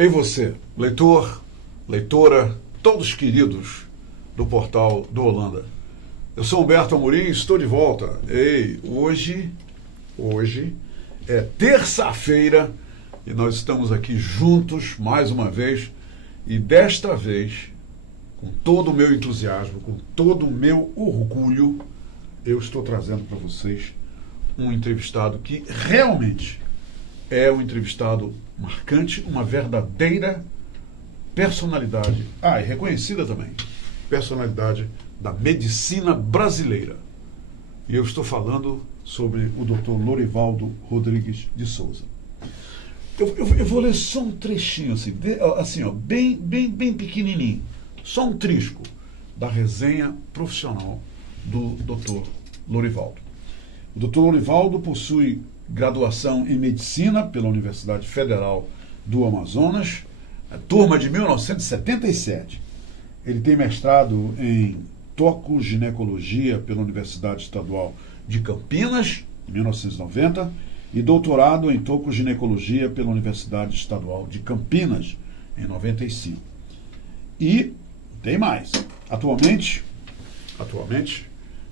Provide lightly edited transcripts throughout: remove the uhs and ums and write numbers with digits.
Ei você, leitor, leitora, todos queridos do portal do Holanda. Eu sou Humberto Amorim e estou de volta. Hoje é terça-feira e nós estamos aqui juntos mais uma vez e desta vez, com todo o meu entusiasmo, com todo o meu orgulho, eu estou trazendo para vocês um entrevistado que realmente é um entrevistado marcante, uma verdadeira personalidade, e reconhecida também, personalidade da medicina brasileira. E eu estou falando sobre o Dr. Lorivaldo Rodrigues de Souza. Eu vou ler só um trechinho, bem pequenininho, só um trisco da resenha profissional do Dr. Lorivaldo. O Dr. Lorivaldo possui graduação em Medicina pela Universidade Federal do Amazonas, turma de 1977. Ele tem mestrado em Tocoginecologia pela Universidade Estadual de Campinas, em 1990, e doutorado em Tocoginecologia pela Universidade Estadual de Campinas, em 95. E tem mais. Atualmente,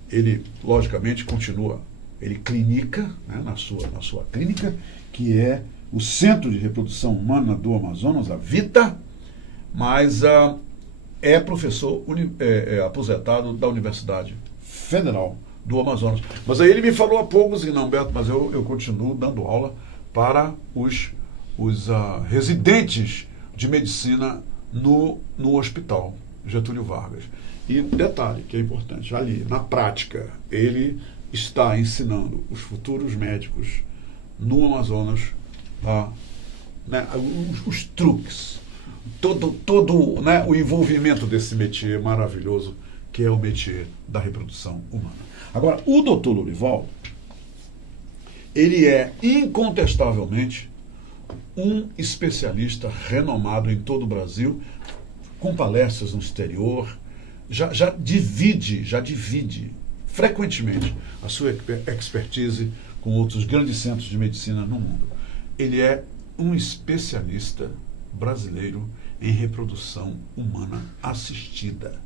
ele, logicamente, continua. Ele clinica, né, na sua clínica, que é o Centro de Reprodução Humana do Amazonas, a VITA, mas é professor aposentado da Universidade Federal do Amazonas. Mas aí ele me falou há pouco, assim, não, Beto, mas eu continuo dando aula para os residentes de medicina no Hospital Getúlio Vargas. E detalhe que é importante, ali, na prática, ele está ensinando os futuros médicos no Amazonas os truques, todo né, o envolvimento desse métier maravilhoso que é o métier da reprodução humana. Agora, o Dr. Lorivaldo, ele é incontestavelmente um especialista renomado em todo o Brasil, com palestras no exterior, já divide frequentemente a sua expertise com outros grandes centros de medicina no mundo. Ele é um especialista brasileiro em reprodução humana assistida.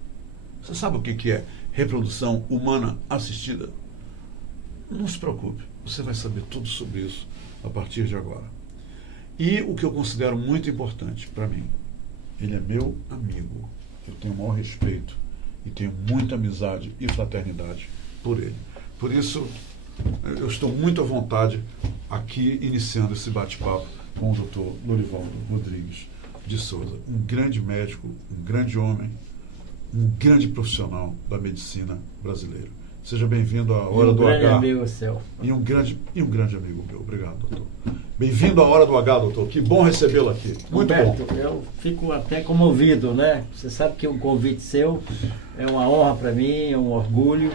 Você sabe o que é reprodução humana assistida? Não se preocupe, você vai saber tudo sobre isso a partir de agora. E o que eu considero muito importante para mim, ele é meu amigo, eu tenho o maior respeito e tenho muita amizade e fraternidade por ele. Por isso, eu estou muito à vontade aqui iniciando esse bate-papo com o Dr. Lorivaldo Rodrigues de Souza, um grande médico, um grande homem, um grande profissional da medicina brasileira. Seja bem-vindo à Hora do H. Um grande amigo seu. E um grande amigo meu. Obrigado, doutor. Bem-vindo à Hora do H, doutor. Que bom recebê-lo aqui. Muito Humberto, bom. Eu fico até comovido, né? Você sabe que um convite seu é uma honra para mim, é um orgulho.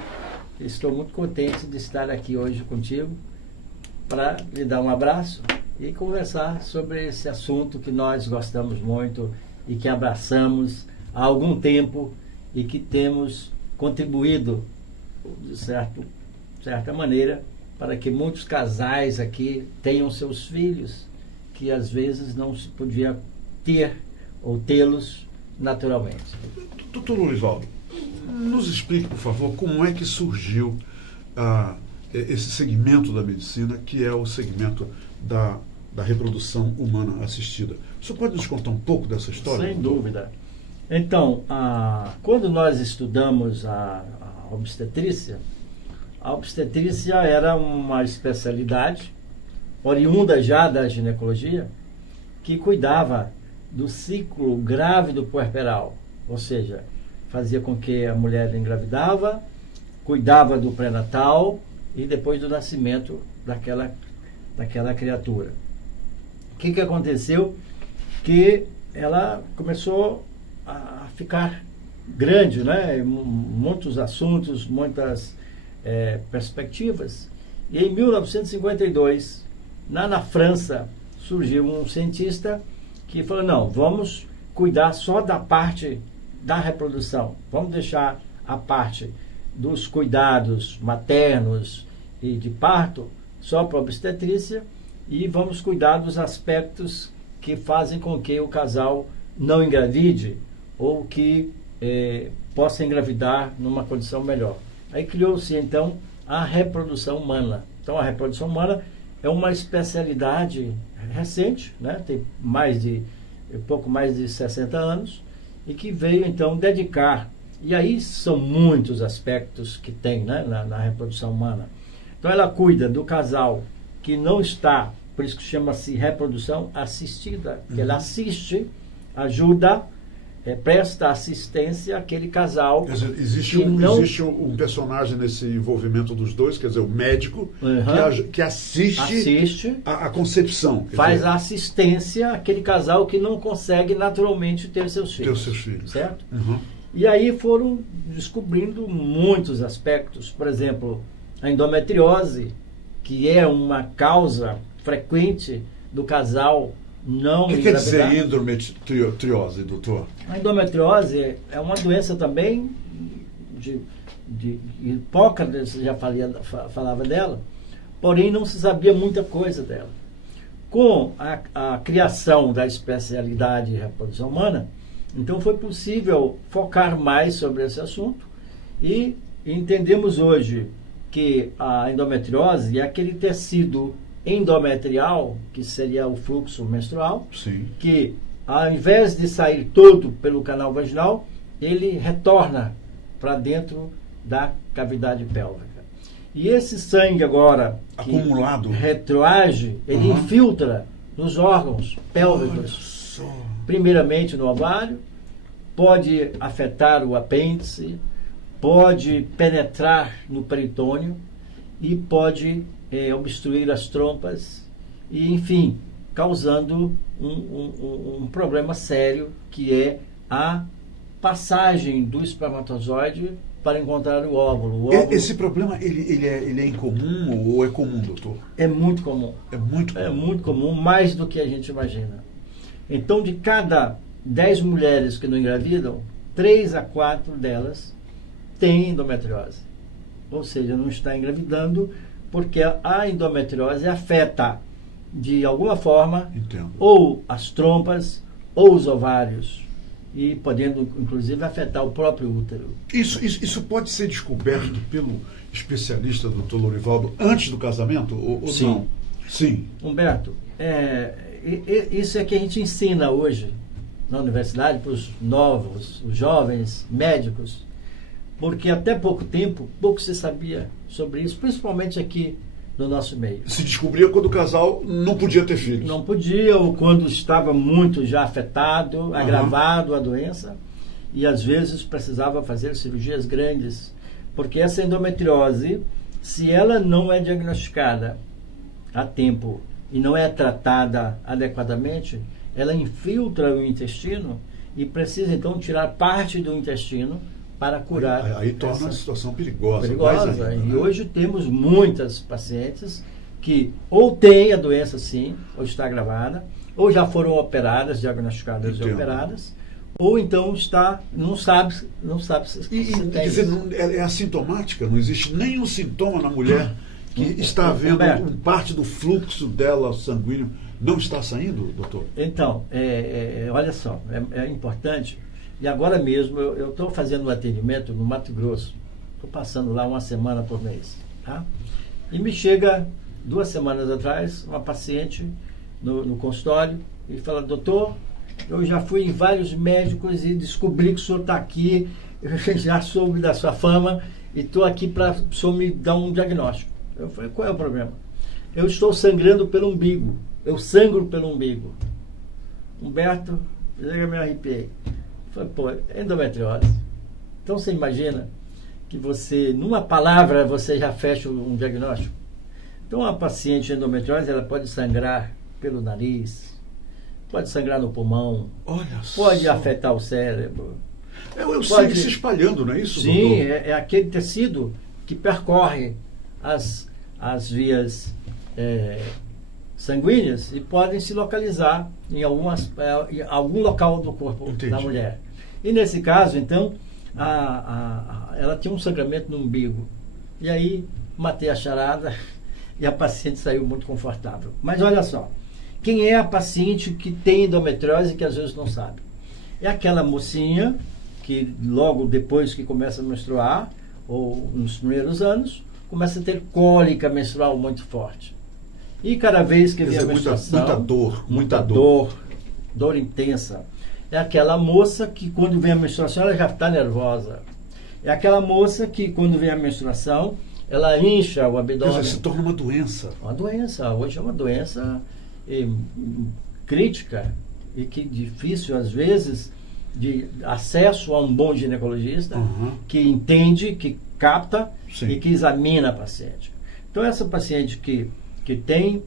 Estou muito contente de estar aqui hoje contigo para lhe dar um abraço e conversar sobre esse assunto que nós gostamos muito e que abraçamos há algum tempo e que temos contribuído de certa maneira para que muitos casais aqui tenham seus filhos que às vezes não se podia ter ou tê-los naturalmente. Doutor Lorivaldo, nos explique, por favor, como é que surgiu esse segmento da medicina, que é o segmento da reprodução humana assistida. O senhor pode nos contar um pouco dessa história? Sem dúvida. Então, quando nós estudamos a obstetrícia, a obstetrícia era uma especialidade oriunda já da ginecologia que cuidava do ciclo grávido puerperal, ou seja, fazia com que a mulher engravidava, cuidava do pré-natal e depois do nascimento daquela criatura. O que aconteceu? Que ela começou a ficar grande, né? Muitos assuntos, muitas perspectivas. E em 1952, na França, surgiu um cientista que falou, não, vamos cuidar só da parte da reprodução, vamos deixar a parte dos cuidados maternos e de parto só para obstetrícia e vamos cuidar dos aspectos que fazem com que o casal não engravide ou que possa engravidar numa condição melhor. Aí criou-se então a reprodução humana. Então a reprodução humana é uma especialidade recente, né? Tem pouco mais de 60 anos, e que veio então dedicar, e aí são muitos aspectos que tem, né, na reprodução humana. Então ela cuida do casal que não está, por isso que chama-se reprodução assistida, que ela assiste, ajuda, presta assistência àquele casal. Quer dizer, existe um personagem nesse envolvimento dos dois, quer dizer, o médico, que assiste a concepção. Faz a assistência àquele casal que não consegue naturalmente ter seus filhos. Certo? Uhum. E aí foram descobrindo muitos aspectos. Por exemplo, a endometriose, que é uma causa frequente do casal não engravidar. O que quer dizer endometriose, doutor? A endometriose é uma doença também Hipócrates já falava dela, porém não se sabia muita coisa dela. Com a criação da especialidade de reprodução humana, então foi possível focar mais sobre esse assunto e entendemos hoje que a endometriose é aquele tecido endometrial, que seria o fluxo menstrual, sim, que ao invés de sair todo pelo canal vaginal, ele retorna para dentro da cavidade pélvica. E esse sangue agora, acumulado, retroage, ele infiltra nos órgãos pélvicos. Primeiramente no ovário, pode afetar o apêndice, pode penetrar no peritônio e pode obstruir as trompas e, enfim, causando um problema sério, que é a passagem do espermatozoide para encontrar o óvulo. Esse problema, ele é incomum ou é comum, doutor? É muito comum. É muito comum. É muito comum, mais do que a gente imagina. Então, de cada 10 mulheres que não engravidam, 3 a 4 delas têm endometriose. Ou seja, não está engravidando porque a endometriose afeta, de alguma forma, ou as trompas ou os ovários, e podendo, inclusive, afetar o próprio útero. Isso pode ser descoberto pelo especialista, doutor Lorivaldo, antes do casamento? Ou Sim. Não? Sim. Humberto, isso é que a gente ensina hoje na universidade para os novos, os jovens médicos, porque até pouco tempo, pouco se sabia sobre isso, principalmente aqui no nosso meio. Se descobria quando o casal não podia ter filhos. Não podia, ou quando estava muito já afetado, agravado a doença, e às vezes precisava fazer cirurgias grandes, porque essa endometriose, se ela não é diagnosticada a tempo e não é tratada adequadamente, ela infiltra o intestino e precisa então tirar parte do intestino para curar. Aí torna a situação perigosa. Ainda, e hoje temos muitas pacientes que ou têm a doença sim, ou está agravada, ou já foram operadas, diagnosticadas e operadas, ou então não sabe se tem. Quer dizer, é assintomática, não existe nenhum sintoma na mulher que está havendo parte do fluxo dela sanguíneo não está saindo, doutor? Então, olha só, é importante. E agora mesmo eu estou fazendo um atendimento no Mato Grosso. Estou passando lá uma semana por mês. Tá? E me chega 2 semanas atrás uma paciente no consultório e fala: doutor, eu já fui em vários médicos e descobri que o senhor está aqui, eu já soube da sua fama e estou aqui para o senhor me dar um diagnóstico. Eu falei: qual é o problema? Eu estou sangrando pelo umbigo. Eu sangro pelo umbigo. Humberto, eu me arrepiei. Falei: pô, endometriose. Então você imagina que você, numa palavra, você já fecha um diagnóstico. Então a paciente endometriose, ela pode sangrar pelo nariz, pode sangrar no pulmão, pode afetar o cérebro. O sangue se espalhando, não é isso, sim, doutor? É aquele tecido que percorre as vias sanguíneas e podem se localizar em algum local do corpo da mulher. E nesse caso, então, ela tinha um sangramento no umbigo. E aí matei a charada e a paciente saiu muito confortável. Mas olha só, Quem é a paciente que tem endometriose e que às vezes não sabe? É aquela mocinha que logo depois que começa a menstruar, ou nos primeiros anos, começa a ter cólica menstrual muito forte. E cada vez que vem a menstruação... Muita dor. Dor intensa. É aquela moça que quando vem a menstruação ela já está nervosa. É aquela moça que quando vem a menstruação ela incha o abdômen. Quer dizer, se torna uma doença. Uma doença. Hoje é uma doença crítica e que difícil às vezes de acesso a um bom ginecologista que entende, que capta e que examina a paciente. Então essa paciente que tem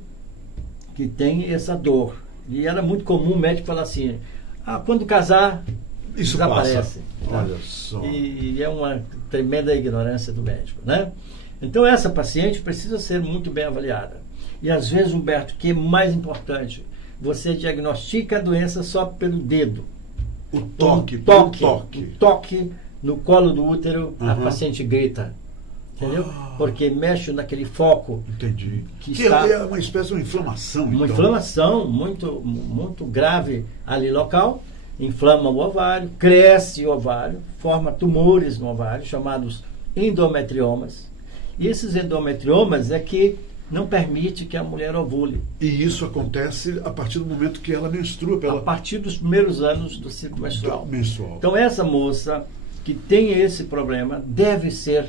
essa dor, e era muito comum o médico falar assim, quando casar isso desaparece. Passa. Olha só. E é uma tremenda ignorância do médico, né? Então essa paciente precisa ser muito bem avaliada. E às vezes, Humberto, que é mais importante, você diagnostica a doença só pelo dedo. O toque. O toque no colo do útero, a paciente grita. Entendeu? Porque mexe naquele foco. Entendi. Que está... é uma espécie de uma inflamação. Uma inflamação muito, muito grave ali local. Inflama o ovário, cresce o ovário, forma tumores no ovário, chamados endometriomas. E esses endometriomas é que não permite que a mulher ovule. E isso acontece a partir do momento que ela menstrua. A partir dos primeiros anos do ciclo menstrual. Então essa moça que tem esse problema deve ser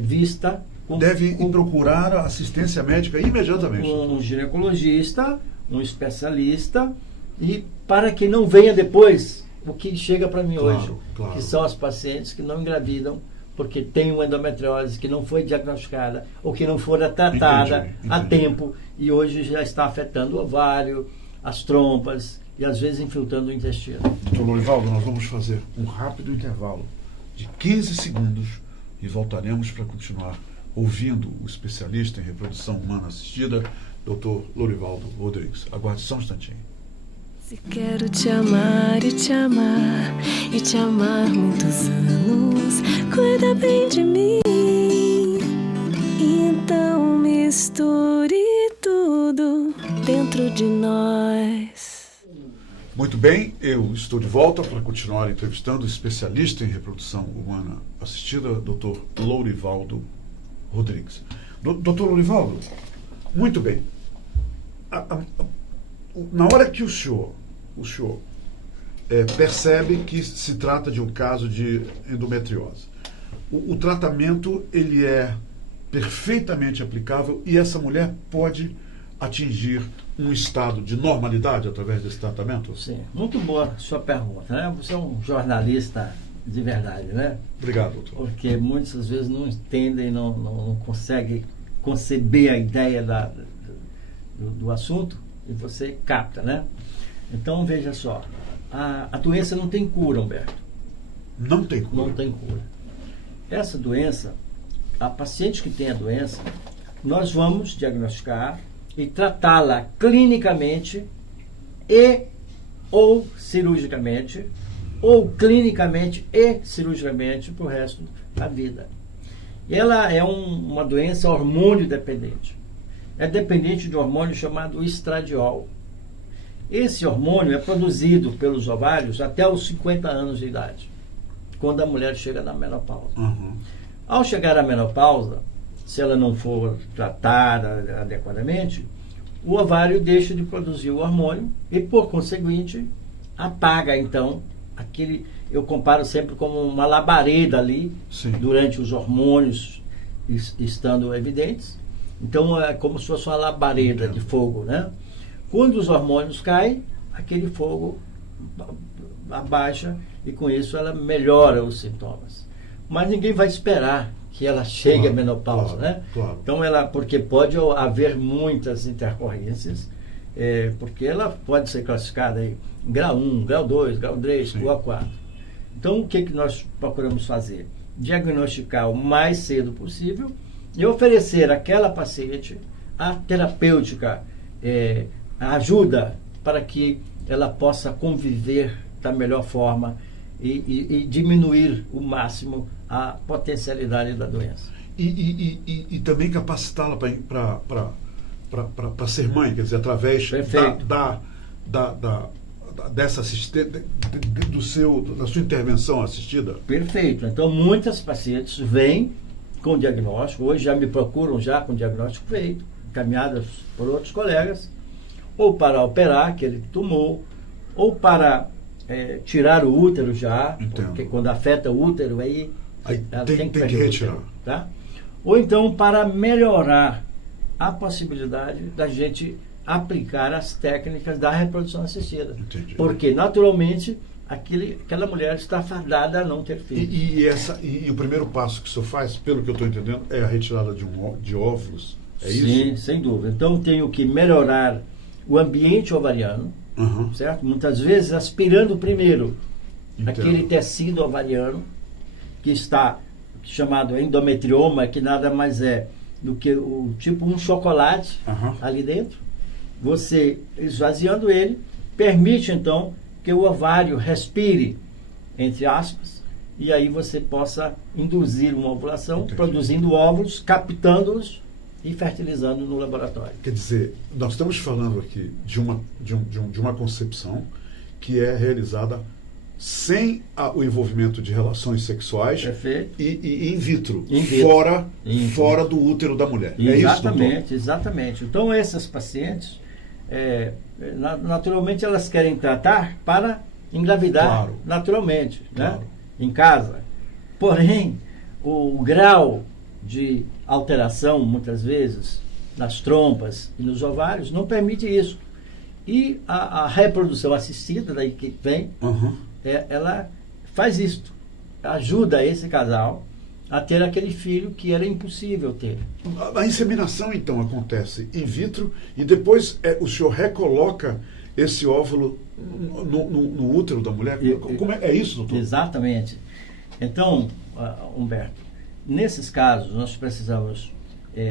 vista... Deve procurar assistência médica imediatamente. Um ginecologista, um especialista, e para que não venha depois o que chega para mim hoje, que são as pacientes que não engravidam porque tem uma endometriose que não foi diagnosticada ou que não foi tratada a tempo e hoje já está afetando o ovário, as trompas e às vezes infiltrando o intestino. Doutor Lourivaldo, nós vamos fazer um rápido intervalo de 15 segundos e voltaremos para continuar ouvindo o especialista em reprodução humana assistida, Dr. Lourivaldo Rodrigues. Aguarde só um instantinho. Se quero te amar e te amar e te amar muitos anos, cuida bem de mim. Então misture tudo dentro de nós. Muito bem, eu estou de volta para continuar entrevistando o especialista em reprodução humana assistida, Dr. Lourivaldo Rodrigues. Dr. Lourivaldo, muito bem. Na hora que o senhor percebe que se trata de um caso de endometriose, o tratamento ele é perfeitamente aplicável e essa mulher pode atingir um estado de normalidade através desse tratamento? Sim, muito boa a sua pergunta, né? Você é um jornalista de verdade, né? Obrigado, doutor. Porque muitas vezes não entendem, não conseguem conceber a ideia do assunto e você capta, né? Então, veja só, a doença não tem cura, Humberto. Não tem cura? Não tem cura. Essa doença, a paciente que tem a doença, nós vamos diagnosticar e tratá-la clinicamente ou cirurgicamente, ou clinicamente e cirurgicamente para o resto da vida. Ela é uma doença hormônio dependente. É dependente de um hormônio chamado estradiol. Esse hormônio é produzido pelos ovários até os 50 anos de idade, quando a mulher chega na menopausa. Ao chegar à menopausa, se ela não for tratada adequadamente, o ovário deixa de produzir o hormônio e, por conseguinte, apaga, então, eu comparo sempre como uma labareda ali, durante os hormônios estando evidentes. Então, é como se fosse uma labareda de fogo, né? Quando os hormônios caem, aquele fogo abaixa e, com isso, ela melhora os sintomas. Mas ninguém vai esperar que ela chegue à menopausa, né? Então, porque pode haver muitas intercorrências, porque ela pode ser classificada em grau 1, grau 2, grau 3, grau 4. Então, o que nós procuramos fazer? Diagnosticar o mais cedo possível e oferecer àquela paciente a terapêutica, a ajuda para que ela possa conviver da melhor forma e diminuir o máximo a potencialidade da doença. E também capacitá-la para para ser mãe, quer dizer, através Perfeito. dessa da sua intervenção assistida? Perfeito. Então, muitas pacientes vêm com diagnóstico, hoje já me procuram já com diagnóstico feito, encaminhadas por outros colegas, ou para operar aquele tumor, ou para tirar o útero já, Entendo. porque quando afeta o útero, aí ela tem que perder o retirar. útero, tá? Ou então para melhorar a possibilidade da gente aplicar as técnicas da reprodução assistida. Entendi. Porque, naturalmente, aquela mulher está fadada a não ter filhos. E o primeiro passo que o senhor faz, pelo que eu estou entendendo, é a retirada de óvulos? É Sim, isso? sem dúvida. Então, tenho que melhorar o ambiente ovariano, Uhum. certo? Muitas vezes aspirando primeiro Entendo. aquele tecido ovariano que está chamado endometrioma, que nada mais é do que tipo um chocolate Uhum. ali dentro. Você esvaziando ele, permite então que o ovário respire, entre aspas, e aí você possa induzir uma ovulação, Entendi. produzindo óvulos, captando-os e fertilizando no laboratório. Quer dizer, nós estamos falando aqui de uma concepção que é realizada sem o envolvimento de relações sexuais Perfeito. e in vitro, In vitro. fora do útero da mulher. É isso, Exatamente, doutor? exatamente. Então, essas pacientes, naturalmente, elas querem tratar para engravidar Claro. naturalmente, Claro. né? Em casa. Porém, o grau de alteração, muitas vezes, nas trompas e nos ovários, não permite isso. E a reprodução assistida, daí que vem, Uhum. ela faz isto. Ajuda esse casal a ter aquele filho que era impossível ter. A inseminação, então, acontece in vitro e depois o senhor recoloca esse óvulo no útero da mulher? Como é isso, doutor? Exatamente. Então, Humberto, nesses casos nós precisamos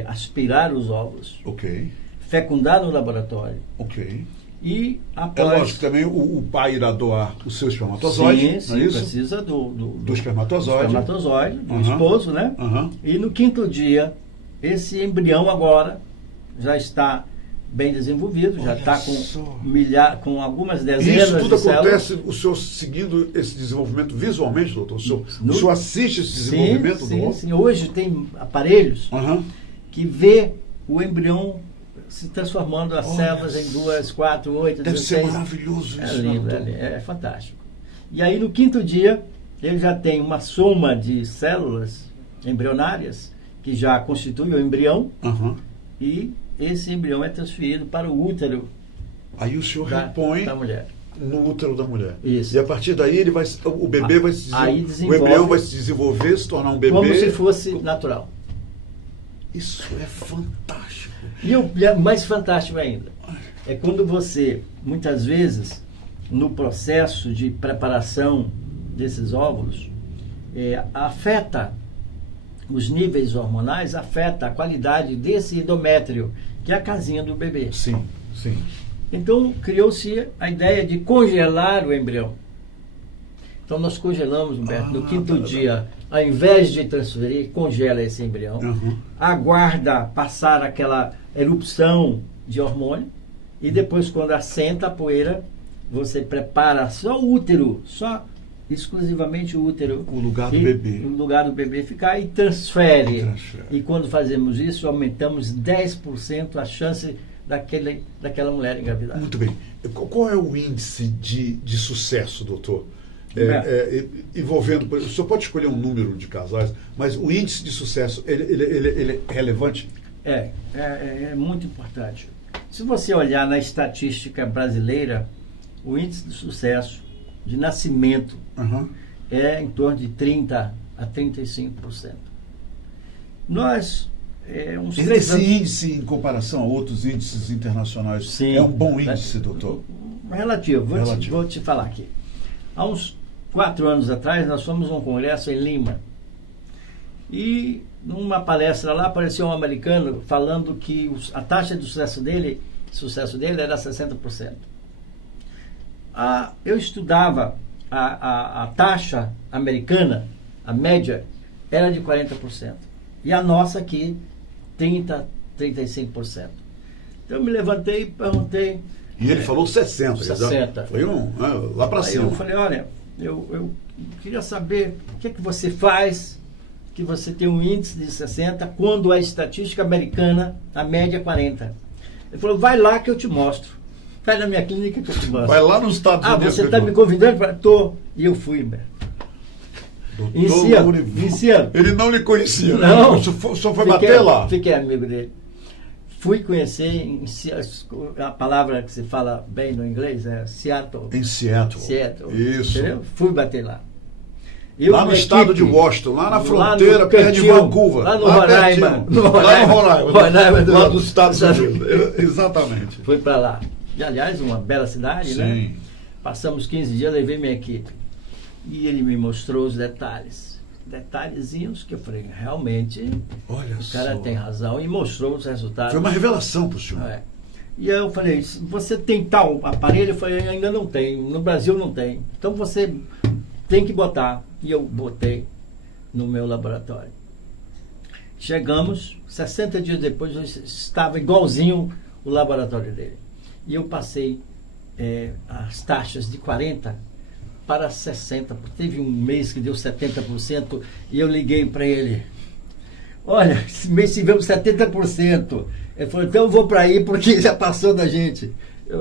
aspirar os óvulos, Ok, fecundar no laboratório ok. e É após... lógico que também o pai irá doar o seu espermatozoide, sim, não é isso? precisa Do espermatozoide. do Uhum. esposo, né? Uhum. E no quinto dia, esse embrião agora já está bem desenvolvido, já Olha está só. com algumas dezenas Isso tudo de células. acontece, o senhor seguindo esse desenvolvimento visualmente, doutor? O senhor assiste esse Sim, desenvolvimento do sim, óvulo? sim. Hoje tem aparelhos Aham. que vê o embrião se transformando as Olha células em só. 2, 4, 8, Deve 16. ser maravilhoso É isso, lindo, doutor. é fantástico. E aí no quinto dia, ele já tem uma soma de células embrionárias que já constitui o embrião Aham. e esse embrião é transferido para o útero Aí o senhor da repõe mulher. no útero da mulher. Isso. E a partir daí o bebê vai se Aí o desenvolve- embrião vai se desenvolver, se tornar um bebê. Como se fosse natural. Isso é fantástico. E o mais fantástico ainda é quando você, muitas vezes, no processo de preparação desses óvulos, afeta os níveis hormonais, afeta a qualidade desse endométrio, que é a casinha do bebê. Sim, sim. Então, criou-se a ideia de congelar o embrião. Então, nós congelamos, Humberto, no quinto dia, ao invés de transferir, congela esse embrião, Uhum. aguarda passar aquela erupção de hormônio e depois, quando assenta a poeira, você prepara só o útero, exclusivamente o útero. O lugar do e bebê. O lugar do bebê ficar e transfere. Transfere. E quando fazemos isso, aumentamos 10% a chance daquela mulher engravidar. Muito bem. Qual é o índice de sucesso, doutor? Envolvendo, o senhor pode escolher um número de casais, mas o índice de sucesso, ele é relevante? É muito importante. Se você olhar na estatística brasileira, o índice de sucesso de nascimento Uhum. é em torno de 30% a 35%. Nós, uns 3 Esse anos... índice, em comparação a outros índices internacionais, Sim. é um bom índice, doutor? Relativo. Relativo. Vou te falar aqui. Há uns 4 anos atrás, nós fomos a um congresso em Lima. E numa palestra lá, apareceu um americano falando que a taxa de sucesso dele era 60%. Eu estudava a taxa americana, a média, era de 40%. E a nossa aqui, 30%, 35%. Então eu me levantei e perguntei. E ele falou 60. 60. Foi lá para cima. Eu falei, olha, eu queria saber o que você faz que você tem um índice de 60 quando a estatística americana, a média é 40. Ele falou, vai lá que eu te mostro. Vai na minha clínica que eu te mostro. Vai lá nos Estados Unidos. Você está me convidando? Estou. E eu fui, Iniciando. Ele não lhe conhecia. Não. Só foi bater lá. Fiquei amigo dele. Fui conhecer, a palavra que se fala bem no inglês é Seattle. Em Seattle. Isso. Entendeu? Fui bater lá. Lá no estado de Washington, lá na fronteira, perto de Vancouver. Lá no Roraima. Lá no Roraima. Lá dos Estados Unidos. Exatamente. Fui para lá. E, aliás, uma bela cidade, sim, né? Passamos 15 dias, levei minha equipe. E ele me mostrou os detalhezinhos que eu falei, realmente, olha, o cara tem razão, e mostrou os resultados. Foi uma revelação para o senhor. É. E eu falei, você tem tal aparelho? Eu falei, ainda não tem, no Brasil não tem. Então você tem que botar. E eu botei no meu laboratório. Chegamos, 60 dias depois, eu estava igualzinho o laboratório dele. E eu passei as taxas de 40% para 60%. Teve um mês que deu 70% e eu liguei para ele. Olha, esse mês tivemos 70%. Ele falou, então eu vou para aí porque já passou da gente.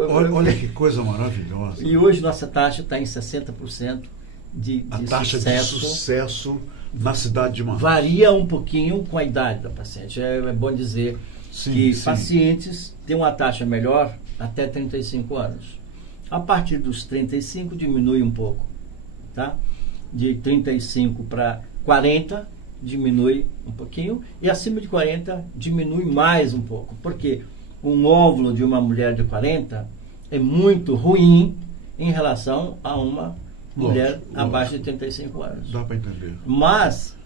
Olha que coisa maravilhosa. E hoje nossa taxa está em 60%. A taxa de sucesso na cidade de Manaus. Varia um pouquinho com a idade da paciente. É bom dizer que pacientes têm uma taxa melhor até 35 anos. A partir dos 35 diminui um pouco. Tá? De 35 para 40 diminui um pouquinho. E acima de 40 diminui mais um pouco. Porque um óvulo de uma mulher de 40 é muito ruim em relação a uma mulher abaixo de 35 anos. Dá para entender. Mas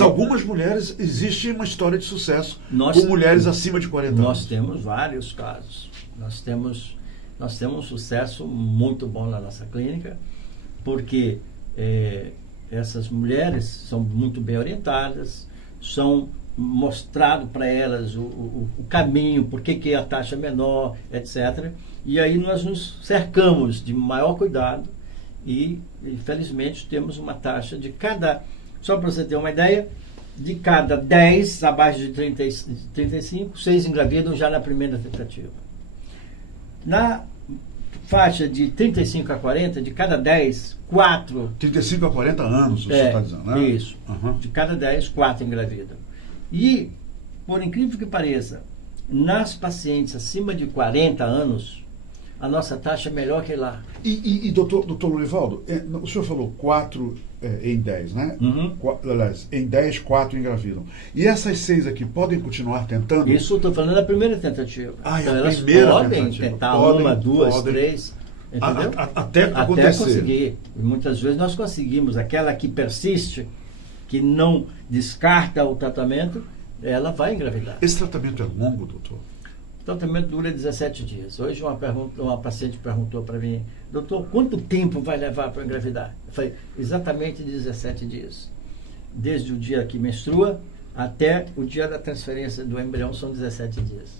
algumas mulheres, existe uma história de sucesso com mulheres acima de 40 anos. Nós temos vários casos. Nós temos um sucesso muito bom na nossa clínica, porque essas mulheres são muito bem orientadas, são mostrado para elas o caminho, por que a taxa é menor, etc. E aí nós nos cercamos de maior cuidado. E, felizmente, temos uma taxa de cada, só para você ter uma ideia, de cada 10 abaixo de 35, 6 engravidam já na primeira tentativa. Na faixa de 35 a 40, de cada 10, 4... 35 a 40 anos, o senhor está dizendo, né? Isso. De cada 10, 4 engravidam. E, por incrível que pareça, nas pacientes acima de 40 anos, a nossa taxa é melhor que lá. E doutor Lorivaldo, o senhor falou 4 em 10, né? Aliás, em 10, 4 engravidam. E essas 6 aqui podem continuar tentando? Isso eu estou falando da primeira tentativa. Então elas primeira podem tentativa. tentar uma, duas, três, entendeu? Até acontecer. Conseguir. E muitas vezes nós conseguimos. Aquela que persiste, que não descarta o tratamento, ela vai engravidar. Esse tratamento é longo, doutor? O tratamento dura 17 dias. Hoje uma paciente perguntou para mim, doutor, quanto tempo vai levar para engravidar? Eu falei, exatamente 17 dias. Desde o dia que menstrua até o dia da transferência do embrião são 17 dias.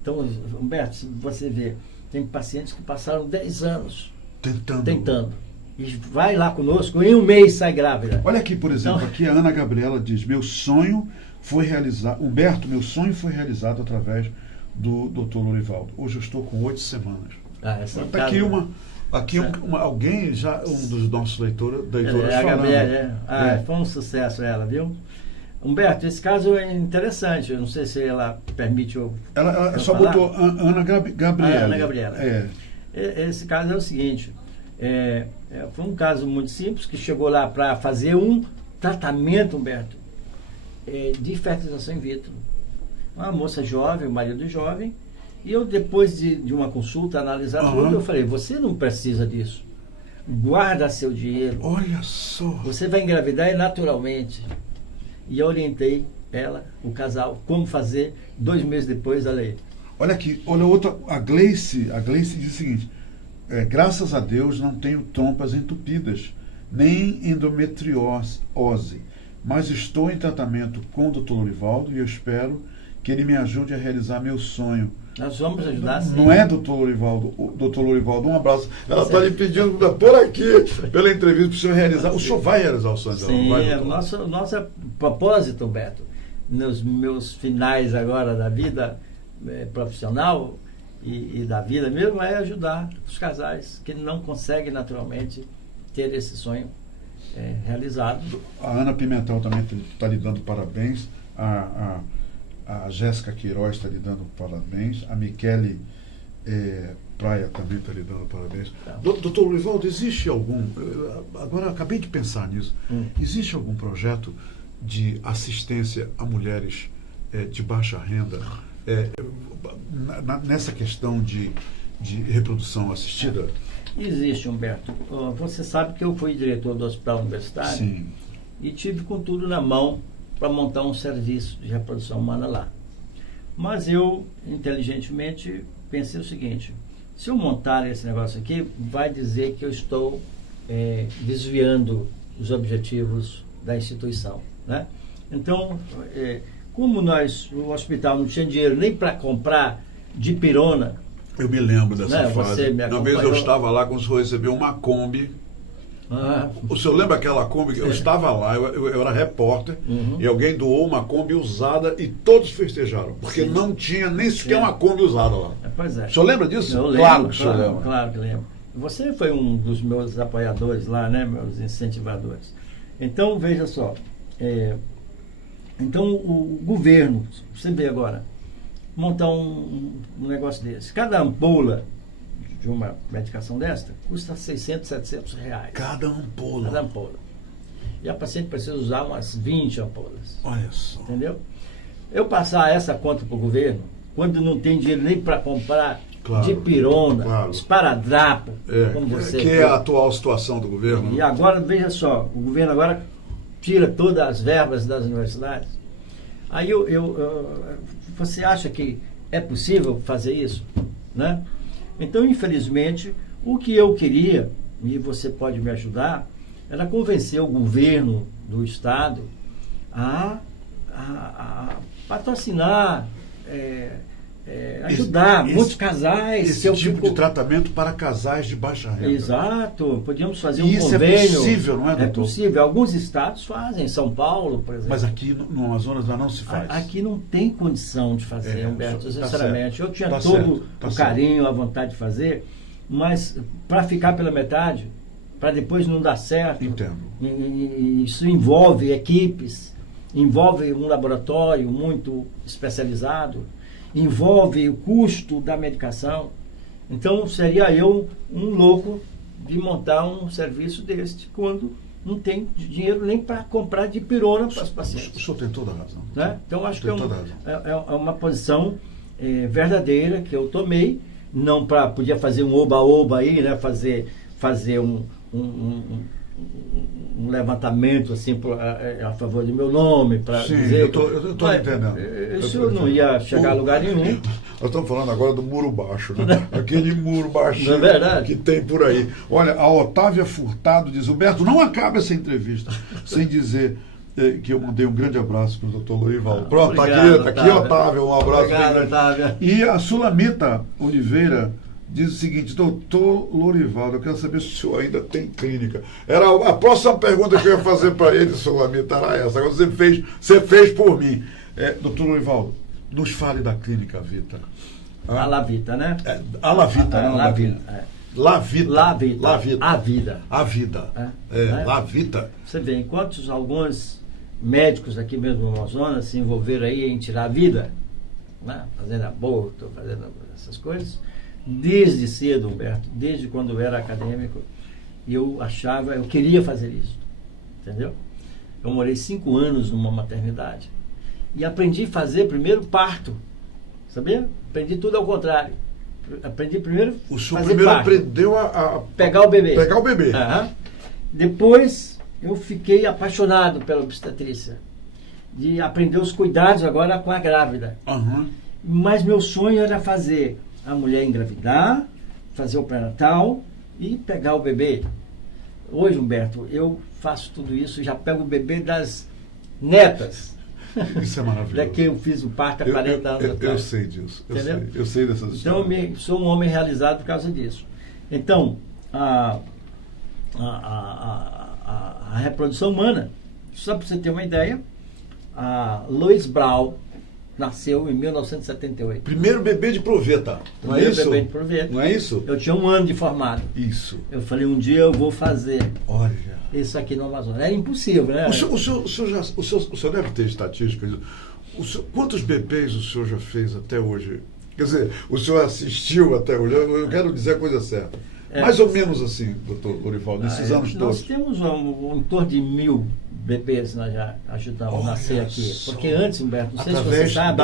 Então, Humberto, se você vê, tem pacientes que passaram 10 anos tentando. E vai lá conosco, em um mês sai grávida. Olha aqui, por exemplo, então, aqui a Ana Gabriela diz, meu sonho foi realizado, Humberto, meu sonho foi realizado através do Dr. Lorivaldo. Hoje eu estou com 8 semanas. Está aqui alguém, já um dos nossos leitores a Gabriela, foi um sucesso ela, viu? Humberto, esse caso é interessante. Eu não sei se ela permite ela só falar. Botou Ana Gabriela. Ana Gabriela. Esse caso é o seguinte. Foi um caso muito simples, que chegou lá para fazer um tratamento, Humberto, de fertilização in vitro. Uma moça jovem, o marido jovem, e eu, depois de uma consulta, analisar tudo, eu falei, você não precisa disso. Guarda seu dinheiro. Olha só. Você vai engravidar naturalmente. E eu orientei ela, o casal, como fazer. 2 meses depois, olha aí. Olha aqui, olha outra, a Gleice diz o seguinte, graças a Deus não tenho trompas entupidas, nem endometriose, mas estou em tratamento com o Dr. Lorivaldo e eu espero que ele me ajude a realizar meu sonho Nós vamos ajudar sim. Não é, doutor Lorivaldo? Doutor Lorivaldo, um abraço. Ela está lhe pedindo por aqui, pela entrevista, para o senhor realizar. O senhor vai realizar o sonho dela? Sim, vai, o nosso propósito, Humberto, nos meus finais agora da vida profissional e da vida mesmo, é ajudar os casais que não conseguem naturalmente ter esse sonho realizado. A Ana Pimentel também está lhe dando parabéns. A Jéssica Queiroz está lhe dando parabéns. A Michele Praia também está lhe dando parabéns. Doutor Lorivaldo, existe algum... Agora, acabei de pensar nisso. Existe algum projeto de assistência a mulheres de baixa renda nessa questão de reprodução assistida? Existe, Humberto. Você sabe que eu fui diretor do hospital universitário. Sim. E tive com tudo na mão para montar um serviço de reprodução humana lá. Mas eu, inteligentemente, pensei o seguinte: se eu montar esse negócio aqui, vai dizer que eu estou desviando os objetivos da instituição, né? Então, como o hospital não tinha dinheiro nem para comprar dipirona. Eu me lembro dessa fase. Uma vez eu estava lá quando o senhor recebeu uma Kombi. O senhor lembra aquela Kombi? Eu estava lá, eu era repórter, e alguém doou uma Kombi usada e todos festejaram, porque não tinha nem sequer uma Kombi usada lá. Pois é. O senhor lembra disso? Eu lembro, claro que o senhor lembra. Claro que lembro. Você foi um dos meus apoiadores lá, né, meus incentivadores. Então, veja só. Então, o governo, você vê agora, montar um negócio desse. Cada ampola de uma medicação desta custa 600, 700 reais. Cada ampola. Cada ampola. E a paciente precisa usar umas 20 ampolas. Olha só. Entendeu? Eu passar essa conta para o governo, quando não tem dinheiro nem para comprar dipirona, esparadrapo, como você que é a atual situação do governo. E agora, veja só, o governo agora tira todas as verbas das universidades. Aí você acha que é possível fazer isso, né? Então, infelizmente, o que eu queria, e você pode me ajudar, era convencer o governo do estado a patrocinar, ajudar muitos casais. Esse tipo de tratamento para casais de baixa renda. Exato. Podíamos fazer e um convênio. Isso é possível, não é, doutor? É possível. Alguns estados fazem. São Paulo, por exemplo. Mas aqui no Amazonas não se faz. Aqui não tem condição de fazer, Humberto, sinceramente. Eu tinha todo certo, o carinho, a vontade de fazer, mas para ficar pela metade, para depois não dar certo. Entendo. Isso envolve equipes, envolve um laboratório muito especializado, envolve o custo da medicação. Então, seria eu um louco de montar um serviço deste quando não tem dinheiro nem para comprar dipirona para os pacientes. O senhor tem toda a razão. Né? Então, acho que é uma posição verdadeira que eu tomei, não para... Podia fazer um oba-oba aí, né? Fazer um levantamento assim a favor do meu nome, para dizer... eu estou entendendo. Isso não ia chegar a lugar nenhum. Nós estamos falando agora do muro baixo, né? Aquele muro baixinho que tem por aí. Olha, a Otávia Furtado diz: Humberto, não acaba essa entrevista sem dizer que eu mandei um grande abraço para o doutor Lorivaldo. Pronto, obrigado, tá aqui, Otávia, um abraço. Obrigado, Otávia. E a Sulamita Oliveira diz o seguinte: doutor Lorivaldo, eu quero saber se o senhor ainda tem clínica. Era a próxima pergunta que eu ia fazer para ele, Sulamita, era essa. Agora você fez por mim. Doutor Lorivaldo, nos fale da clínica Vita. A Lavita, né? A Lavita, não? Lavita. Lavita. A vida. A vida. Lavita. Você vê, enquanto alguns médicos aqui mesmo no Amazonas se envolveram aí em tirar a vida, né? Fazendo aborto, fazendo essas coisas, desde cedo, Humberto, desde quando eu era acadêmico, eu queria fazer isso, entendeu? Eu morei 5 anos numa maternidade e aprendi a fazer primeiro parto, sabia? Aprendi tudo ao contrário. Aprendi primeiro o senhor primeiro parto. Aprendeu a pegar o bebê. Pegar o bebê. Depois eu fiquei apaixonado pela obstetrícia, de aprender os cuidados agora com a grávida. Mas meu sonho era fazer a mulher engravidar, fazer o pré-natal e pegar o bebê. Hoje, Humberto, eu faço tudo isso, já pego o bebê das netas. Isso é maravilhoso. Daqui eu fiz o parto há 40 anos atrás. Eu sei disso. Entendeu? Eu sei dessas histórias. Então, eu sou um homem realizado por causa disso. Então, a reprodução humana, só para você ter uma ideia, a Louise Brown nasceu em 1978. Primeiro bebê de proveta. Não é Primeiro isso? bebê de proveta. Não é isso? Eu tinha 1 ano de formado. Isso. Eu falei, um dia eu vou fazer Olha. isso aqui no Amazonas. Era impossível, né? O senhor deve ter estatísticas. Quantos bebês o senhor já fez até hoje? Quer dizer, o senhor assistiu até hoje? Eu quero dizer a coisa certa. Mais ou menos assim, doutor Lorivaldo, nesses anos todos. Nós temos em torno de 1000 bebês, nós já ajudamos a nascer aqui. Porque antes, Humberto, não sei se você sabe,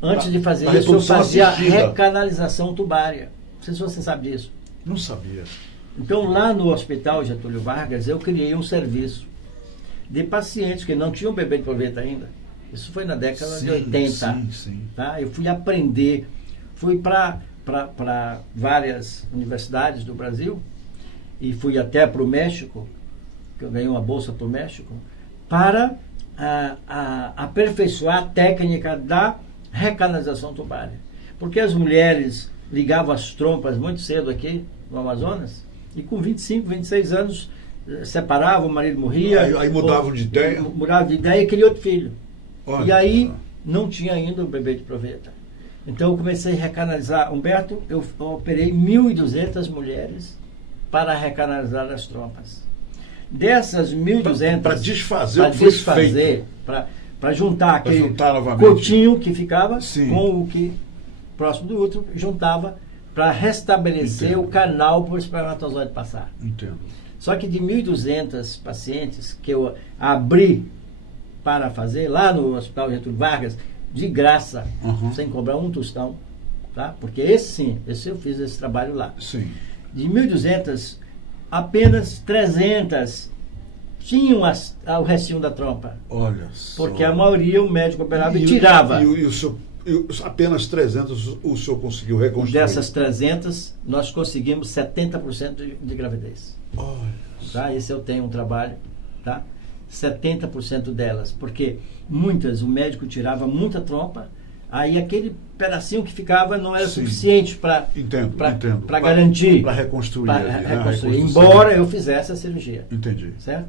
antes de fazer isso, eu fazia recanalização tubária. Não sei se você sabe disso. Não sabia. Então, lá no Hospital Getúlio Vargas, eu criei um serviço de pacientes que não tinham bebê de proveta ainda. Isso foi na década de 80. Sim. Tá? Eu fui aprender, fui para várias universidades do Brasil e fui até para o México, que eu ganhei uma bolsa para o México, para aperfeiçoar a técnica da recanalização tubária. Porque as mulheres ligavam as trompas muito cedo aqui no Amazonas e com 25, 26 anos separavam, o marido morria. Aí mudavam de ideia? Mudavam de ideia e queria outro filho. Olha, e aí não tinha ainda o bebê de proveta. Então eu comecei a recanalizar. Humberto, eu operei 1.200 mulheres para recanalizar as trompas. Dessas 1.200... Para desfazer o que foi feito. Para juntar aquele novamente. cotinho que ficava Sim. com o que próximo do útero, juntava para restabelecer o canal para o espermatozoide passar. Entendo. Só que de 1.200 pacientes que eu abri para fazer lá no Hospital Getúlio Vargas, de graça, sem cobrar um tostão, tá? Porque esse eu fiz esse trabalho lá. Sim. De 1.200, apenas 300 tinham o restinho da trompa. Olha só. Porque a maioria o médico operava e tirava. E o senhor, apenas 300 o senhor conseguiu reconstruir? Dessas 300, nós conseguimos 70% de gravidez. Olha. Tá? Esse eu tenho um trabalho, tá? 70% delas, porque muitas, o médico tirava muita trompa, aí aquele pedacinho que ficava não era suficiente para garantir. Para reconstruir. Embora eu fizesse a cirurgia. Entendi. Certo?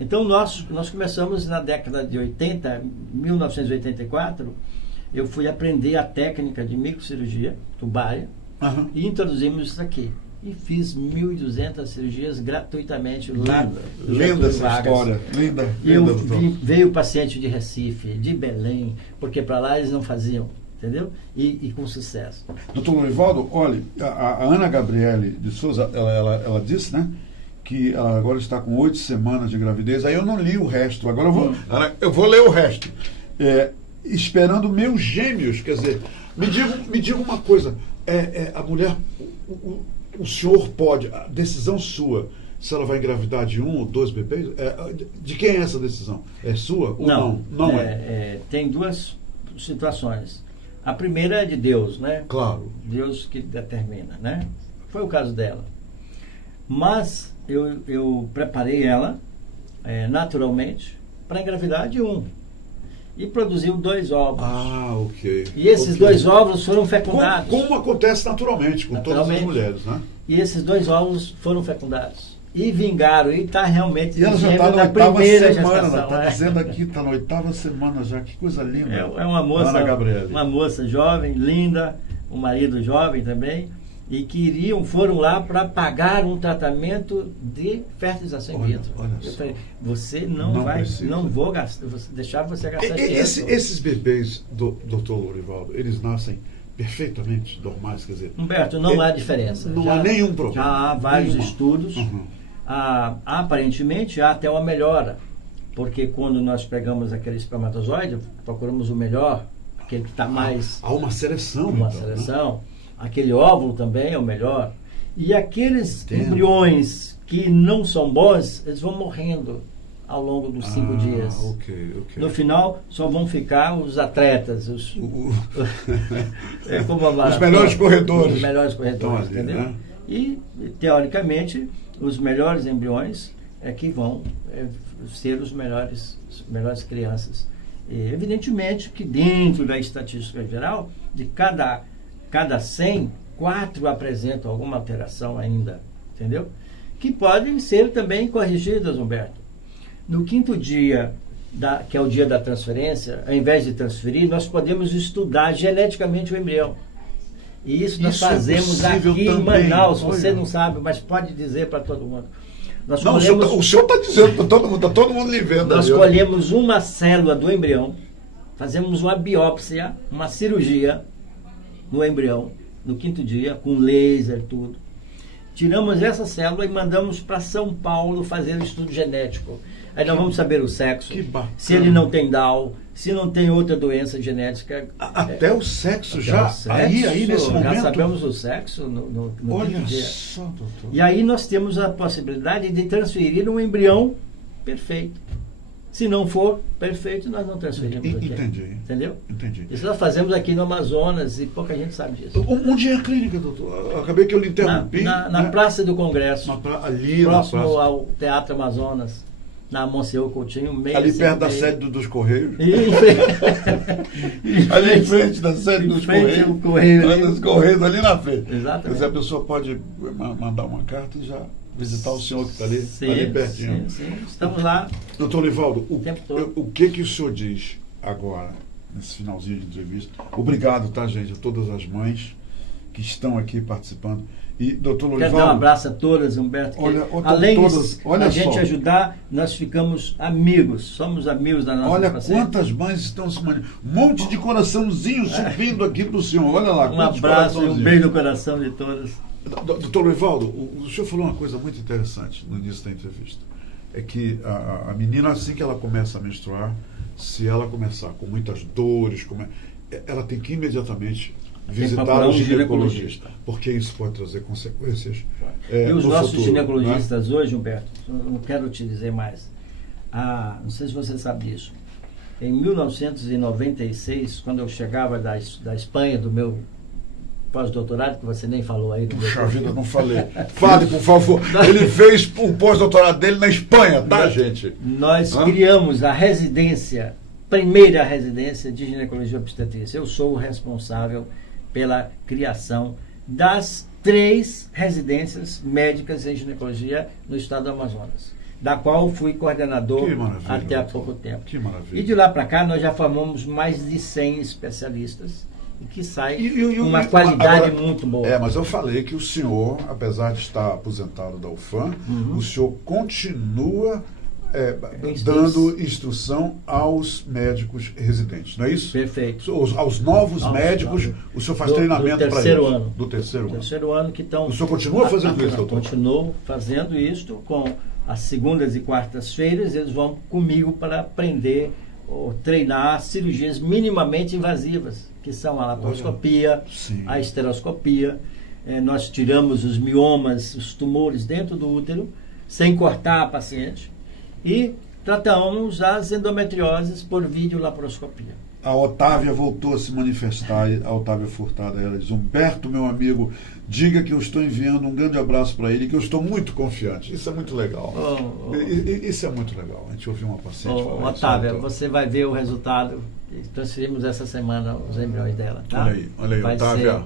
Então nós começamos na década de 80, 1984, eu fui aprender a técnica de microcirurgia tubária e introduzimos isso aqui. E fiz 1.200 cirurgias gratuitamente lá. Linda essa história. Linda. Veio paciente de Recife, de Belém, porque para lá eles não faziam, entendeu? E com sucesso. Doutor Lorivaldo, olha, a Ana Gabriele de Souza, ela disse, né, que ela agora está com 8 semanas de gravidez. Aí eu não li o resto. Agora eu vou ler o resto. Esperando meus gêmeos. Quer dizer, me diga uma coisa. A mulher... O senhor pode, a decisão sua, se ela vai engravidar de 1 ou 2 bebês, de quem é essa decisão? É sua ou não? Não é. Tem duas situações. A primeira é de Deus, né? Claro. Deus que determina, né? Foi o caso dela. Mas eu preparei ela naturalmente para engravidar de 1. E produziu 2 óvulos. Ok. E esses 2 óvulos foram fecundados. Como acontece naturalmente com todas as mulheres, né? E esses 2 óvulos foram fecundados. E vingaram. E está realmente... E ela já está na 8ª semana. Ela está dizendo aqui, está na 8ª semana já. Que coisa linda. É uma moça... Ana Gabriele. Uma moça jovem, linda. Um marido jovem também. E que foram lá para pagar um tratamento de fertilização in vitro. Eu falei, você não vai, precisa. Não vou gastar, deixar você gastar dinheiro. Esses bebês, doutor Lorivaldo, eles nascem perfeitamente normais, quer dizer... Humberto, não há diferença. Não há nenhum problema. Já há vários estudos. Aparentemente há até uma melhora, porque quando nós pegamos aquele espermatozoide, procuramos o melhor, aquele que está mais... Há uma seleção. Uma seleção. Né? Aquele óvulo também é o melhor. E aqueles embriões que não são bons, eles vão morrendo ao longo dos 5 dias. Okay. No final, só vão ficar os atletas, os melhores corredores. Os melhores corredores, entendeu? Né? E, teoricamente, os melhores embriões é que vão ser as melhores crianças. Evidentemente que dentro da estatística geral, de cada 100, 4 apresentam alguma alteração ainda, entendeu? Que podem ser também corrigidas, Humberto. No 5º dia, que é o dia da transferência, ao invés de transferir, nós podemos estudar geneticamente o embrião. E isso nós fazemos aqui também em Manaus. Você não sabe, mas pode dizer para todo mundo. O senhor está dizendo para todo mundo, está todo mundo lhe vendo. Nós colhemos uma célula do embrião, fazemos uma biópsia, uma cirurgia no embrião, no 5º dia, com laser, tudo. Tiramos essa célula e mandamos para São Paulo fazer o estudo genético. Aí nós vamos saber o sexo, se ele não tem Down, se não tem outra doença genética. Até o sexo até já? O sexo, aí nesse momento? Já sabemos o sexo no Olha dia. Só, doutor. E aí nós temos a possibilidade de transferir um embrião perfeito. Se não for perfeito, nós não transferimos. Entendi. Entendeu? Entendi. Isso nós fazemos aqui no Amazonas e pouca gente sabe disso. Onde é a clínica, doutor? Acabei que eu lhe interrompi. Na Praça do Congresso. Ali próximo na praça. ao Teatro Amazonas. Na Monsenhor Coutinho, ali perto da sede dos Correios. Ali em frente da sede dos Correios. Dos Correios ali na frente. Exatamente. Mas a pessoa pode mandar uma carta e já visitar o senhor que está ali, ali pertinho. Sim. Estamos lá. Doutor Nivaldo, o que o senhor diz agora, nesse finalzinho de entrevista? Obrigado, tá, gente, a todas as mães que estão aqui participando. E, doutor Lourivaldo, quero dar um abraço a todas, Humberto. Além de a gente ajudar, nós ficamos amigos. Somos amigos da nossa paciente. Quantas mães estão se manifestando. Um monte de coraçãozinho subindo aqui para o senhor. Olha lá. Um abraço e um beijo no coração de todas. Doutor Lourivaldo, o senhor falou uma coisa muito interessante no início da entrevista. É que a menina, assim que ela começa a menstruar, se ela começar com muitas dores, ela tem que imediatamente visitar o ginecologista, porque isso pode trazer consequências. E os nossos futuro, ginecologistas, né? Hoje, Humberto, não quero te dizer mais. Não sei se você sabe disso. Em 1996, quando eu chegava da Espanha, do meu pós-doutorado, que você nem falou aí. Puxa vida, não falei. Fale, por favor. Ele fez o pós-doutorado dele na Espanha, tá, gente? Nós criamos a primeira residência de ginecologia obstetrícia. Eu sou o responsável pela criação das 3 residências médicas em ginecologia no estado do Amazonas, da qual fui coordenador até há pouco tempo. Que maravilha. E de lá para cá nós já formamos mais de 100 especialistas e que saem com uma qualidade muito boa. Mas eu falei que o senhor, apesar de estar aposentado da UFAM, o senhor continua dando instrução aos médicos residentes, não é isso? Perfeito. Aos novos médicos, o senhor faz treinamento para eles. Do terceiro ano que estão... O senhor continua fazendo isso, doutor? Continuo fazendo isso com as segundas e quartas-feiras, eles vão comigo para aprender ou treinar cirurgias minimamente invasivas, que são a laparoscopia, a esteroscopia. Nós tiramos os miomas, os tumores dentro do útero, sem cortar a paciente. E tratamos as endometrioses por videolaparoscopia. A Otávia voltou a se manifestar, a Otávia Furtado. Ela diz: Humberto, meu amigo, diga que eu estou enviando um grande abraço para ele, que eu estou muito confiante. Isso é muito legal. Isso é muito legal. A gente ouviu uma paciente falar. Otávia, você vai ver o resultado. Transferimos essa semana os embriões dela. Tá? Olha aí, Otávia.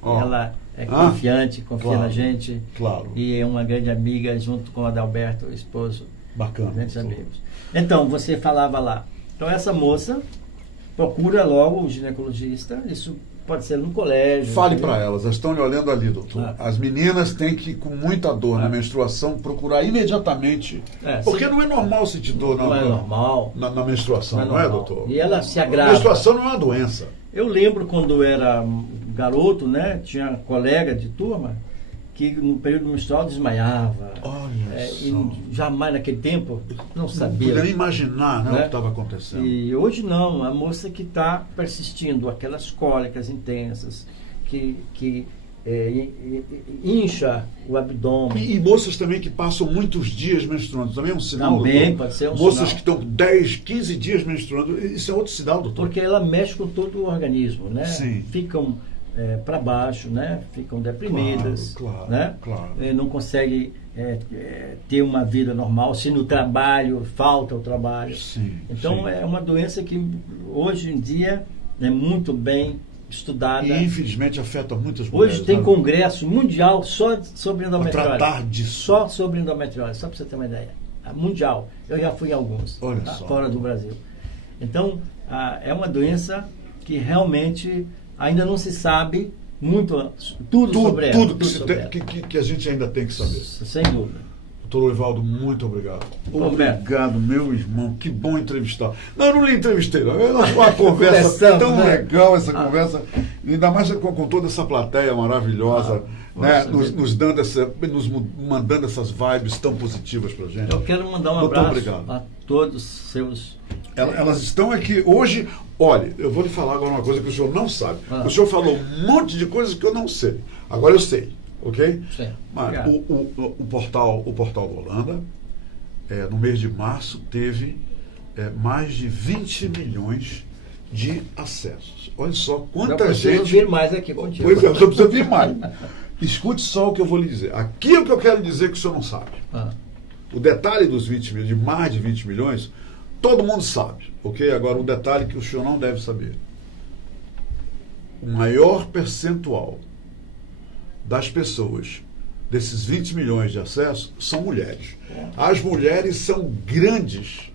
Ela é confiante, confia na gente. Claro. E é uma grande amiga, junto com o Adalberto, o esposo. Bacana. Grandes amigos. Então, você falava lá. Então, essa moça procura logo o ginecologista. Isso pode ser no colégio. Fale para elas estão lhe olhando ali, doutor. As meninas têm que, com muita dor na menstruação, procurar imediatamente. Porque não é normal sentir dor na menstruação, não é, doutor? E ela se agrava. A menstruação não é uma doença. Eu lembro quando eu era garoto, né? Tinha colega de turma que no período menstrual desmaiava. E jamais naquele tempo não sabia. Não podia imaginar o que estava acontecendo. E hoje não, a moça que está persistindo, aquelas cólicas intensas, que incha o abdômen. E moças também que passam muitos dias menstruando, também é um sinal. Também pode ser um sinal. Moças que estão 10, 15 dias menstruando, isso é outro sinal, doutor. Porque ela mexe com todo o organismo, né? Sim. Ficam para baixo, né? Ficam deprimidas, Claro, né? claro. Não conseguem ter uma vida normal, se no trabalho falta o trabalho. Sim, Então sim. é uma doença que hoje em dia é muito bem estudada. E infelizmente afeta muitas mulheres. Hoje tem né? congresso mundial só sobre Pra endometriose. tratar disso. Só sobre endometriose, só para você ter uma ideia. Mundial. Eu já fui em alguns, Olha tá? só. Fora do Brasil. Então, é uma doença que realmente ainda não se sabe muito, tudo sobre ela. Tudo tudo sobre ela. que a gente ainda tem que saber. Sem dúvida. Doutor Orivaldo, muito obrigado. Roberto. Obrigado, meu irmão. Que bom entrevistar. Não, eu não lhe entrevistei, não. Uma conversa Conversamos, tão né? legal, essa conversa. Ainda mais com toda essa plateia maravilhosa, né? Nos mandando essas vibes tão positivas pra gente. Eu quero mandar um Doutor, abraço obrigado. a todos os seus... Elas estão aqui hoje. Olha, eu vou lhe falar agora uma coisa que o senhor não sabe. Ah. O senhor falou um monte de coisas que eu não sei. Agora eu sei, ok? Sim. Mas Obrigado. o portal da Holanda, no mês de março, teve mais de 20 milhões de acessos. Olha só Eu quanta preciso gente. vir mais aqui contigo. Pois é, só precisa vir mais. Escute só o que eu vou lhe dizer. Aqui é o que eu quero dizer que o senhor não sabe. Ah. O detalhe dos 20 milhões, de mais de 20 milhões, todo mundo sabe, ok? Agora, um detalhe que o senhor não deve saber. O maior percentual das pessoas, desses 20 milhões de acessos, são mulheres. As mulheres são grandes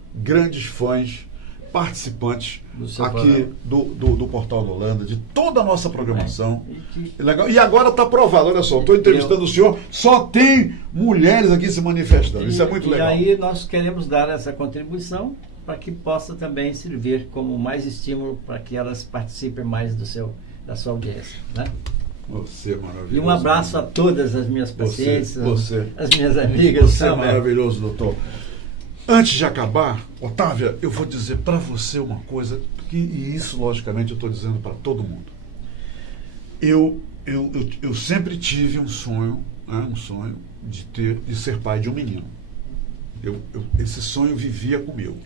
fãs, participantes Do seu aqui do Portal da Holanda, de toda a nossa programação. E Legal. E agora está provado, olha só, estou entrevistando o senhor, só tem mulheres aqui se manifestando. Isso é muito legal. E aí nós queremos dar essa contribuição para que possa também servir como mais estímulo para que elas participem mais da sua audiência, né? Você é maravilhoso. E um abraço a todas as minhas pacientes, você. as minhas amigas. Você é também. maravilhoso, doutor. Antes de acabar, Otávia, eu vou dizer para você uma coisa, e isso, logicamente, eu estou dizendo para todo mundo. Eu sempre tive um sonho, né, de ser pai de um menino. Esse sonho vivia comigo.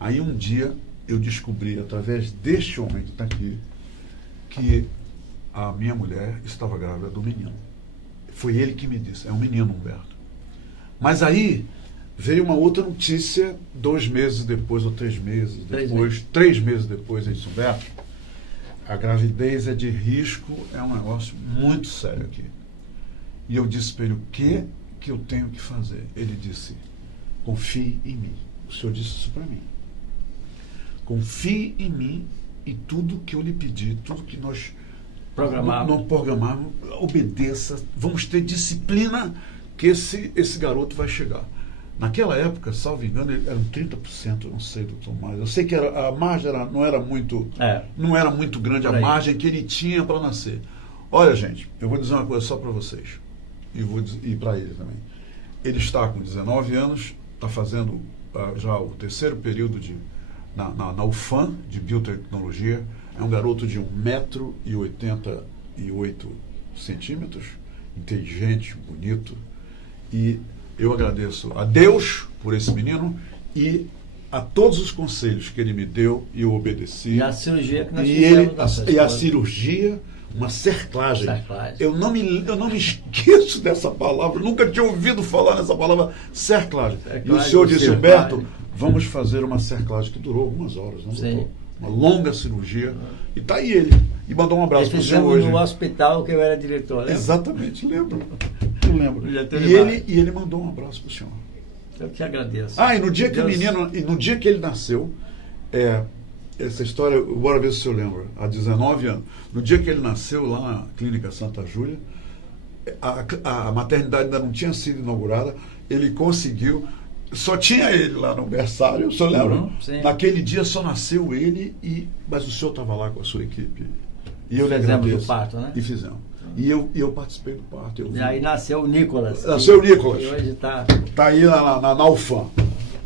Aí um dia eu descobri, através deste homem que está aqui, que a minha mulher estava grávida do menino. Foi ele que me disse, é um menino, Humberto. Mas aí veio uma outra notícia 2 meses depois, ou 3 meses depois, 3 meses depois, em Humberto, a gravidez é de risco, é um negócio muito sério aqui. E eu disse para ele, o que eu tenho que fazer? Ele disse, confie em mim. O senhor disse isso para mim. Confie em mim e tudo que eu lhe pedi, tudo que nós programamos, obedeça, vamos ter disciplina que esse garoto vai chegar. Naquela época, salvo engano, eram 30%, não sei, doutor Mário. Eu sei que a margem não era muito grande, a margem que ele tinha para nascer. Olha, gente, eu vou dizer uma coisa só para vocês, e para ele também. Ele está com 19 anos, está fazendo já o 3º período na UFAM, de biotecnologia. É um garoto de 1,88 m, inteligente, bonito. E eu agradeço a Deus por esse menino e a todos os conselhos que ele me deu e eu obedeci. E a cirurgia que nós fizemos. E a cirurgia, uma cerclagem. Eu não me esqueço dessa palavra, nunca tinha ouvido falar nessa palavra, cerclagem. E o senhor disse, Humberto, vamos fazer uma cerclagem que durou algumas horas, não, doutor? Uma longa cirurgia. E está aí ele. E mandou um abraço para o senhor hoje. No hospital que eu era diretor, lembra? Exatamente, lembro. Eu lembro. E ele mandou um abraço para o senhor. Eu te agradeço. E no dia que o menino, e no dia que ele nasceu, essa história, bora ver se o senhor lembra, há 19 anos. No dia que ele nasceu, lá na Clínica Santa Júlia, a maternidade ainda não tinha sido inaugurada, ele conseguiu. Só tinha ele lá no berçário, o senhor lembra? Naquele dia só nasceu ele, mas o senhor estava lá com a sua equipe. E eu lhe agradeço. O parto, né? E fizemos. E eu participei do parto. E aí nasceu o Nicolas. Nasceu o Nicolas. E hoje está aí na UFAM.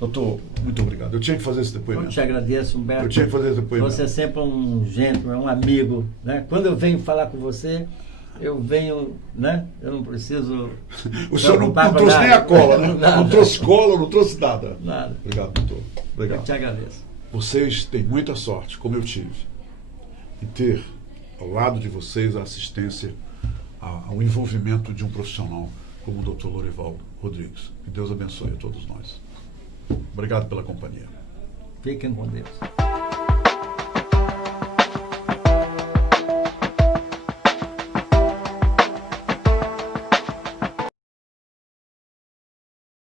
Doutor, muito obrigado. Eu tinha que fazer esse depoimento. Eu te agradeço, Humberto. Eu tinha que fazer esse depoimento. Você é sempre um gentleman, um amigo, né? Quando eu venho falar com você, eu venho, né? Eu não preciso... O senhor não trouxe nem a cola, né? Não trouxe cola, não trouxe nada. Nada. Obrigado, doutor. Obrigado. Eu te agradeço. Vocês têm muita sorte, como eu tive, em ter ao lado de vocês, a assistência, ao envolvimento de um profissional como o Dr. Lorival Rodrigues. Que Deus abençoe a todos nós. Obrigado pela companhia. Fiquem com Deus.